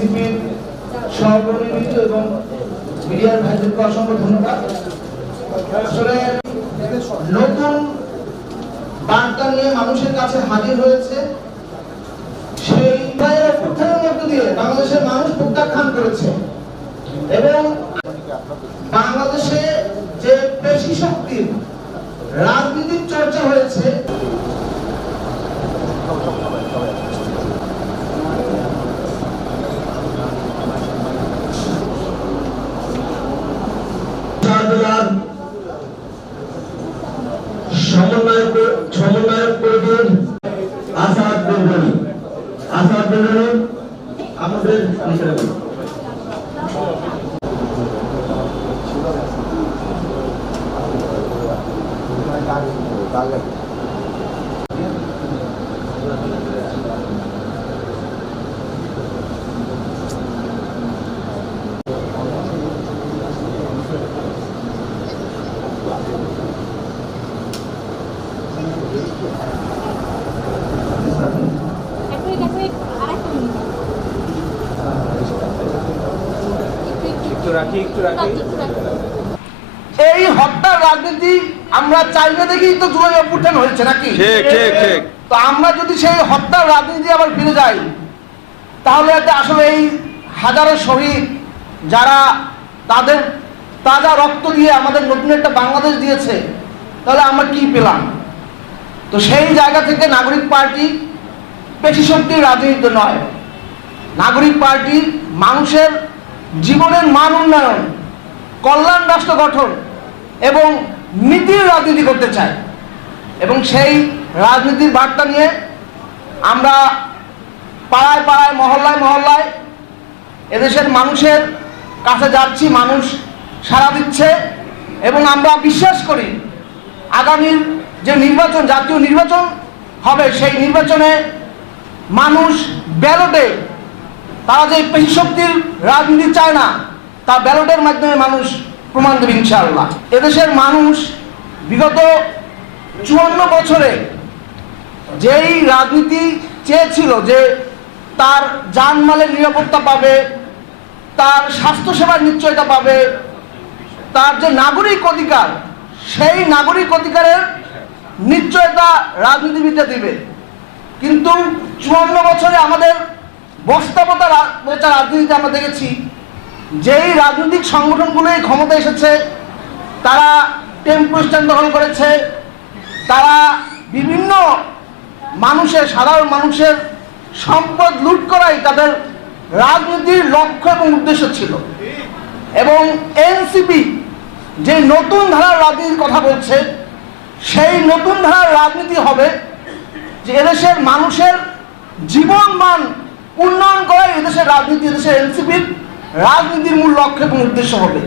এনসিপির সহকর্মীবৃন্দ এবং মিডিয়ার ভাইদেরকে অসংখ্য ধন্যবাদ। আসলে নতুন বার্তা নিয়ে মানুষের কাছে হাজির হয়েছে। সেই অভ্যুত্থানের মধ্য দিয়ে বাংলাদেশের মানুষ প্রত্যাখ্যান করেছে এবং বাংলাদেশে যে পেশি শক্তির রাজনীতির চর্চা হয়েছে সমন্বয়ক কমিটির আসাদ বেঙ্গলি আমাদের এই হত্যার রাজনীতি আমরা চাইলে দেখি তো জুলাই অভ্যুত্থান হয়েছে নাকি? তো আমরা যদি সেই হত্যার রাজনীতি আবার ফিরে যাই তাহলে আসলে এই হাজারো শহীদ যারা তাদের তাজা রক্ত দিয়ে আমাদের নতুন একটা বাংলাদেশ দিয়েছে, তাহলে আমরা কি পেলাম? তো সেই জায়গা থেকে নাগরিক পার্টি পেশি শক্তির রাজনীতি নয়, নাগরিক পার্টি মানুষের জীবনের মান উন্নয়ন, কল্যাণ রাষ্ট্র গঠন এবং নীতির রাজনীতি করতে চাই। এবং সেই রাজনীতির বার্তা নিয়ে আমরা পাড়ায় পাড়ায় মহল্লায় মহল্লায় এদেশের মানুষের কাছে যাচ্ছি, মানুষ সাড়া দিচ্ছে এবং আমরা বিশ্বাস করি আগামীর যে নির্বাচন, জাতীয় নির্বাচন হবে, সেই নির্বাচনে মানুষ ব্যালটে, তারা যে পেশি শক্তির রাজনীতি চায় না, তা ব্যালটের মাধ্যমে মানুষ প্রমাণ দেবে ইনশাআল্লাহ। এদেশের মানুষ বিগত 54 বছরে যেই রাজনীতি চেয়েছিল যে তার জানমালের নিরাপত্তা পাবে, তার স্বাস্থ্যসেবার নিশ্চয়তা পাবে, তার যে নাগরিক অধিকার, সেই নাগরিক অধিকারের নিশ্চয়তা রাজনীতিবিদরা দিবে। কিন্তু 54 বছরে আমাদের বস্তাপচা রাজনীতিতে আমরা দেখেছি যেই রাজনৈতিক সংগঠনগুলো ক্ষমতা এসেছে তারা টেম্পো স্ট্যান্ড দখল করেছে, তারা বিভিন্ন মানুষের, সাধারণ মানুষের সম্পদ লুট করাই তাদের রাজনীতির লক্ষ্য এবং উদ্দেশ্য ছিল। এবং এনসিপি যে নতুন ধারার রাজনীতির কথা বলছে, সেই নতুন ধারার রাজনীতি হবে যে এদেশের মানুষের জীবন মান উন্নয়ন করাই এদেশের রাজনীতি, এদেশের এনসিপির রাজনীতির মূল লক্ষ্য এবং উদ্দেশ্য হবে।